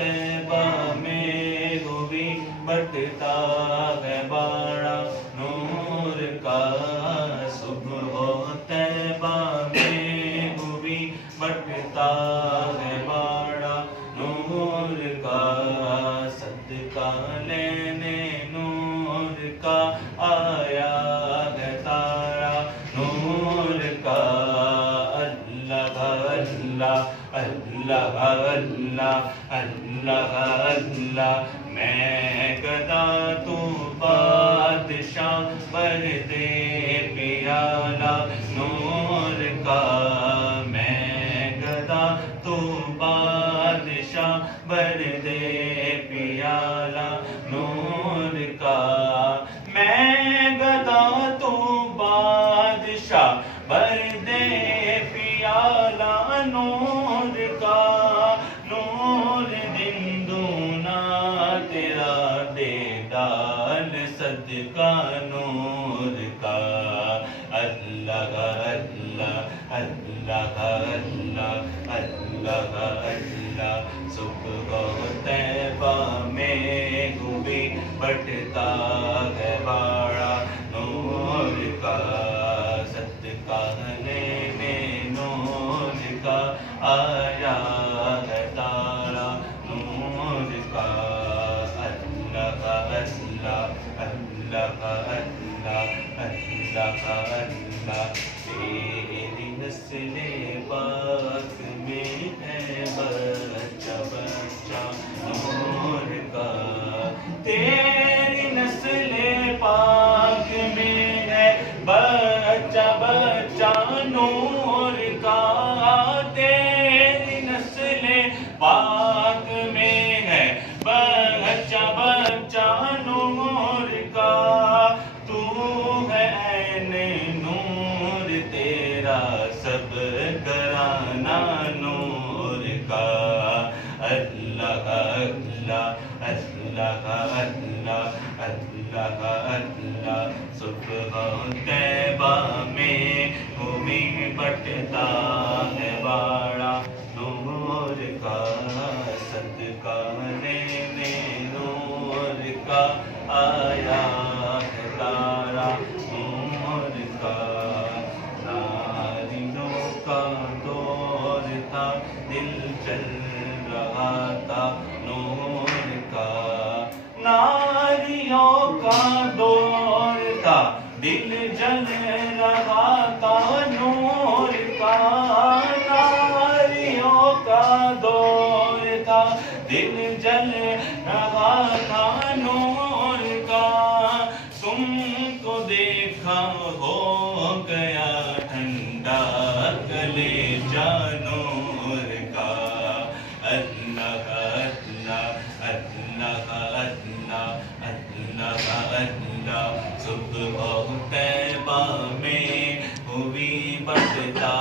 طیبہ میں ہوئی بٹتا ہے باڑا نور کا صبح طیبہ میں ہوئی بٹتا ہے باڑا نور کا صدقہ لینے نور کا آیا ہے تارا نور کا اللہ اللہ اللہ اللہ اللہ اللہ میں گدا تو بادشاہ بر دے پیالہ نور کا میں گدا تو بادشاہ بر دے پیالہ نور کا میں گدا تو بادشاہ بر دے پیالہ نور کا نور دن دونا تیرا دے ڈال صدقہ نور کا اللہ اللہ اللہ اللہ اللہ اللہ صبح طیبہ میں ہوئی بٹتا ہے باڑا نور کا صدقہ لینے نور کا آیا ہے تارا نور کا اللہ اللہ اللہ اللہ اللہ اللہ تیری نسل پاک میں ہے بچہ بچہ نور کا تیری نسل پاک میں ہے بچہ بچہ نور کا تیری نسل پاک میں ہے بچہ بچہ نور کا تو ہے عین نور تیرا سب گھرانہ نور کا اللہ اللہ اللہ اللہ اللہ اللہ صبح طیبہ میں ہوئی بٹتا ہے باڑا نور کا صدقہ لینے نور کا آیا ہے تارا نور کا ناریوں کا دور تھا دل چل رہا تھا نور کا ناریوں کا دور تھا دل جل رہا تھا نور کا ناریوں کا دور تھا دل جل رہا تھا نور کا تم کو دیکھا ہو گیا ٹھنڈا کلیجہ نور کا اللہ اللہ اللہ اللہ اللہ اللہ صبح طیبہ میں ہوئی بٹتا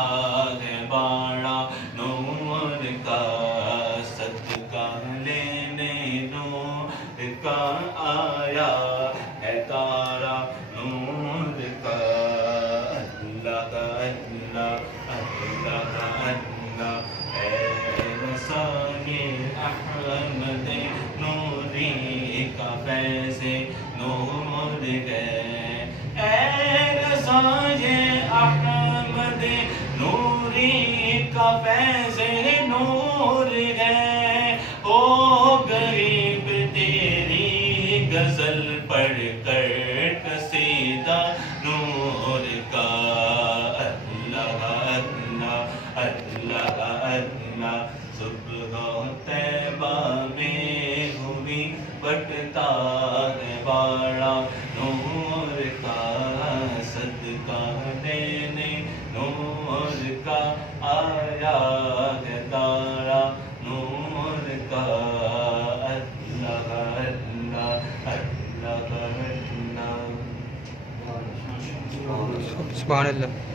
ہے باڑا نور کا صدقہ لینے نور کا آیا ہے تارا نور کا اللہ اللہ اللہ اللہ اے رسائے احمد نوری کا فیض نور ہے اے رسائے احمد نوری کا فیض نور ہے او غریب تیری غزل پڑھ کر قصیدہ نور کا اللہ اللہ اللہ اللہ صبح طیبہ میں ہوئی بٹتا ہے باڑا نور کا صدقہ لینے نور کا آیا ہے تارا نور کا اللہ اللہ اللہ اللہ سبحان اللہ.